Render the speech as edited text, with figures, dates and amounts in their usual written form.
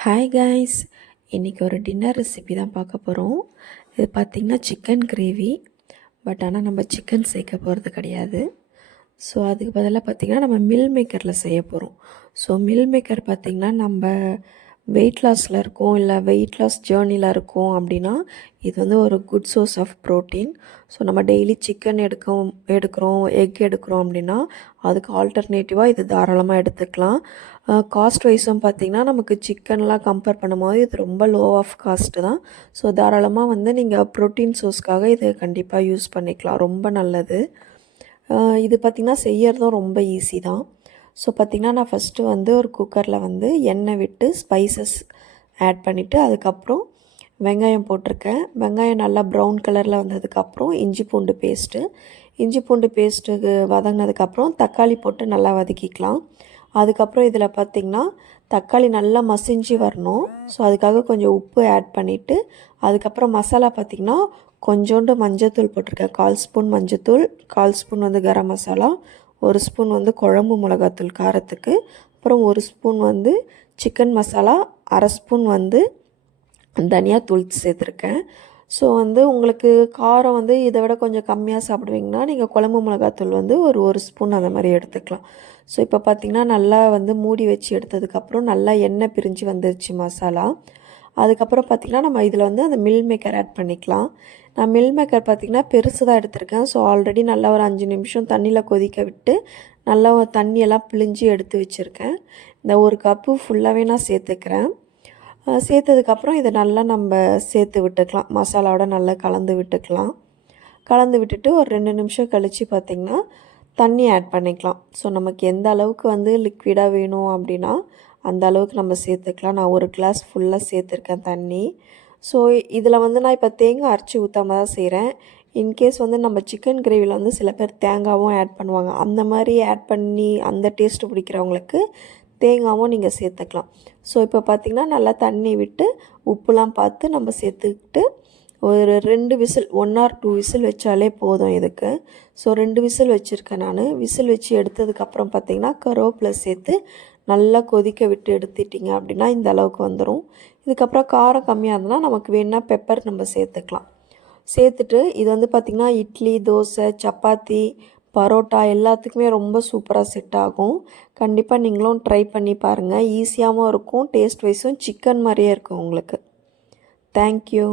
Hi guys, இன்றைக்கி ஒரு dinner recipe தான் பார்க்க போகிறோம். இது பார்த்திங்கன்னா சிக்கன் கிரேவி. பட் ஆனால் நம்ம சிக்கன் சேர்க்க போகிறது கிடையாது. ஸோ அதுக்கு பதிலாக பார்த்திங்கன்னா நம்ம மில் மேக்கரில் செய்ய போகிறோம். ஸோ மில் மேக்கர் பார்த்திங்கன்னா நம்ம வெயிட் லாஸில் இருக்கோம், இல்லை வெயிட் லாஸ் ஜேர்னியில் இருக்கோம் அப்படின்னா இது வந்து ஒரு good source of protein. So நம்ம டெய்லி சிக்கன் எடுக்கிறோம், எக் எடுக்கிறோம் அப்படின்னா அதுக்கு ஆல்டர்னேட்டிவாக இது தாராளமாக எடுத்துக்கலாம். காஸ்ட் வைஸும் பார்த்திங்கன்னா நமக்கு சிக்கன்லாம் கம்பேர் பண்ணும்போது இது ரொம்ப லோ ஆஃப் காஸ்ட்டு தான். ஸோ தாராளமாக வந்து நீங்கள் ப்ரோட்டீன் சோர்ஸ்க்காக இதை கண்டிப்பாக யூஸ் பண்ணிக்கலாம், ரொம்ப நல்லது. இது பார்த்திங்கன்னா செய்யறதும் ரொம்ப ஈஸி தான். ஸோ பார்த்திங்கன்னா நான் ஃபஸ்ட்டு வந்து ஒரு குக்கரில் வந்து எண்ணெய் விட்டு ஸ்பைசஸ் ஆட் பண்ணிவிட்டு அதுக்கப்புறம் வெங்காயம் போட்டிருக்கேன். வெங்காயம் நல்லா ப்ரௌன் கலரில் வந்ததுக்கப்புறம் இஞ்சி பூண்டு பேஸ்ட்டுக்கு வதங்கினதுக்கப்புறம் தக்காளி போட்டு நல்லா வதக்கிக்கலாம். அதுக்கப்புறம் இதில் பார்த்திங்கன்னா தக்காளி நல்லா மசிஞ்சு வரணும். ஸோ அதுக்காக கொஞ்சம் உப்பு ஆட் பண்ணிவிட்டு அதுக்கப்புறம் மசாலா பார்த்திங்கன்னா கொஞ்சோண்டு மஞ்சத்தூள் போட்டிருக்கேன், 1/4 ஸ்பூன் மஞ்சத்தூள், 1/4 ஸ்பூன் வந்து கரம் மசாலா, 1 ஸ்பூன் வந்து குழம்பு மிளகாத்தூள் காரத்துக்கு, அப்புறம் 1 ஸ்பூன் வந்து சிக்கன் மசாலா, 1/2 ஸ்பூன் வந்து தனியாத்தூள் சேர்த்துருக்கேன். ஸோ வந்து உங்களுக்கு காரம் வந்து இதை விட கொஞ்சம் கம்மியாக சாப்பிடுவீங்கன்னா நீங்கள் குழம்பு மிளகாத்தூள் வந்து ஒரு ஸ்பூன் அந்த மாதிரி எடுத்துக்கலாம். ஸோ இப்போ பார்த்திங்கன்னா நல்லா வந்து மூடி வச்சு எடுத்ததுக்கப்புறம் நல்லா எண்ணெய் பிரிஞ்சு வந்துருச்சு மசாலா. அதுக்கப்புறம் பார்த்திங்கன்னா நம்ம இதில் வந்து அந்த மில் மேக்கர் ஆட் பண்ணிக்கலாம். நான் மில் மேக்கர் பார்த்திங்கன்னா பெருசு தான் எடுத்திருக்கேன். ஸோ ஆல்ரெடி நல்லா ஒரு 5 நிமிஷம் தண்ணியில் கொதிக்க விட்டு நல்லா தண்ணியெல்லாம் பிழிஞ்சு எடுத்து வச்சுருக்கேன். இந்த 1 கப்பு ஃபுல்லாகவே நான் சேர்த்துக்கிறேன். சேர்த்ததுக்கப்புறம் இதை நல்லா நம்ம சேர்த்து விட்டுக்கலாம், மசாலாவோட நல்லா கலந்து விட்டுக்கலாம். கலந்து விட்டுட்டு ஒரு 2 நிமிஷம் கழித்து பார்த்திங்கன்னா தண்ணி ஆட் பண்ணிக்கலாம். ஸோ நமக்கு எந்த அளவுக்கு வந்து லிக்விடாக வேணும் அப்படின்னா அந்த அளவுக்கு நம்ம சேர்த்துக்கலாம். நான் 1 கிளாஸ் ஃபுல்லாக சேர்த்துருக்கேன் தண்ணி. ஸோ இதில் வந்து நான் இப்போ தேங்காய் அரைச்சி ஊற்றாம தான் செய்கிறேன். இன்கேஸ் வந்து நம்ம சிக்கன் கிரேவியில் வந்து சில பேர் தேங்காவும் ஆட் பண்ணுவாங்க. அந்த மாதிரி ஆட் பண்ணி அந்த டேஸ்ட்டு பிடிக்கிறவங்களுக்கு தேங்காவும் நீங்கள் சேர்த்துக்கலாம். ஸோ இப்போ பார்த்திங்கன்னா நல்லா தண்ணி விட்டு உப்புலாம் பார்த்து நம்ம சேர்த்துக்கிட்டு ஒரு 2 விசில் 1 ஆர் 2 விசில் வச்சாலே போதும் இதுக்கு. ஸோ 2 விசில் வச்சுருக்கேன் நான். விசில் வச்சு எடுத்ததுக்கப்புறம் பார்த்திங்கன்னா கருவேப்பிலை சேர்த்து நல்லா கொதிக்க விட்டு எடுத்துட்டிங்க அப்படின்னா இந்த அளவுக்கு வந்துடும். இதுக்கப்புறம் காரம் கம்மியாக இருந்ததுன்னா நமக்கு வேணுன்னா பெப்பர் நம்ம சேர்த்துக்கலாம். சேர்த்துட்டு இது வந்து பார்த்திங்கன்னா இட்லி, தோசை, சப்பாத்தி, பரோட்டா எல்லாத்துக்குமே ரொம்ப சூப்பராக செட் ஆகும். கண்டிப்பாக நீங்களும் ட்ரை பண்ணி பாருங்கள். ஈஸியாகவும் இருக்கும், டேஸ்ட் வைஸும் சிக்கன் மாதிரியே இருக்கும் உங்களுக்கு. தேங்க்யூ.